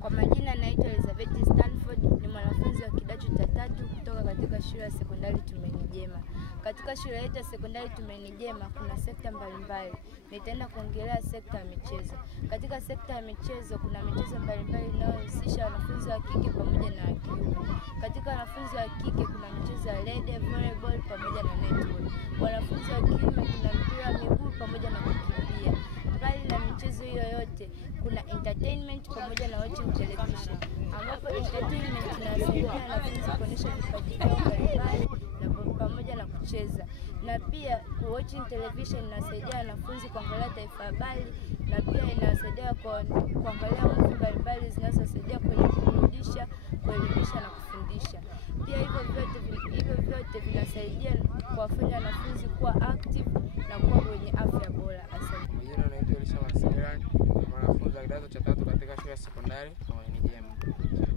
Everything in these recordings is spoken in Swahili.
Kwa majina naitwa Elizabeth Stanford, ni mwanafunzi wa kidato cha 3 kutoka katika shule ya sekondari Tumaini Jema. Katika shule yetu ya sekondari Tumaini Jema kuna sekta mbalimbali. Nitaenda kuongelea sekta ya michezo. Katika sekta ya michezo kuna michezo mbalimbali inayohusisha wanafunzi wa kike pamoja na wa kiume. Katika wanafunzi wa kike kuna michezo ya rede, volleyball pamoja na netball. Wanafunzi wa kiume kuna mpira wa miguu pamoja na kukimbia. Mbali na michezo hiyo yote kuna entertainment pamoja na watching television, ambapo entertainment inasaidia wanafunzi kuonyesha vipaji vyao mbalimbali na pamoja na kucheza. Na pia watching television inasaidia wanafunzi kuangalia taifa habari, na pia inasaidia kuangalia movie mbalimbali zinazosaidia kwenye kuburudisha, kuelimisha na kufundisha. Pia hivyo vyote vinasaidia kuwafanya wanafunzi kuwa active na kuwa wenye afya bora. Asante. Majina naitwa Elisha Maximilian, mwanafunzi wa kidato cha 3 katika shule ya sekondari Tumaini Jema.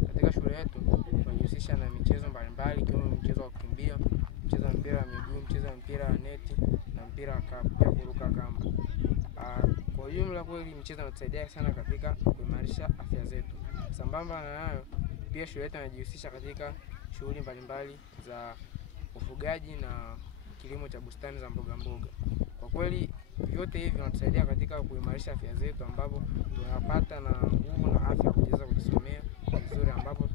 Katika shule yetu tunajihusisha na michezo mbalimbali ikiwemo mchezo wa kukimbia, mchezo wa mpira wa miguu, mchezo wa mpira wa neti na mpira wa kapu, ya kuruka kamba. Kwa ujumla kweli michezo inatusaidia sana katika kuimarisha afya zetu. Sambamba na hayo, pia shule yetu inajihusisha katika shughuli mbalimbali za ufugaji na kilimo cha bustani za mboga mboga. Kwa kweli vyote hivi vinatusaidia katika kuimarisha afya zetu, ambapo tunapata na nguvu na afya kuweza kujisomea vizuri, ambapo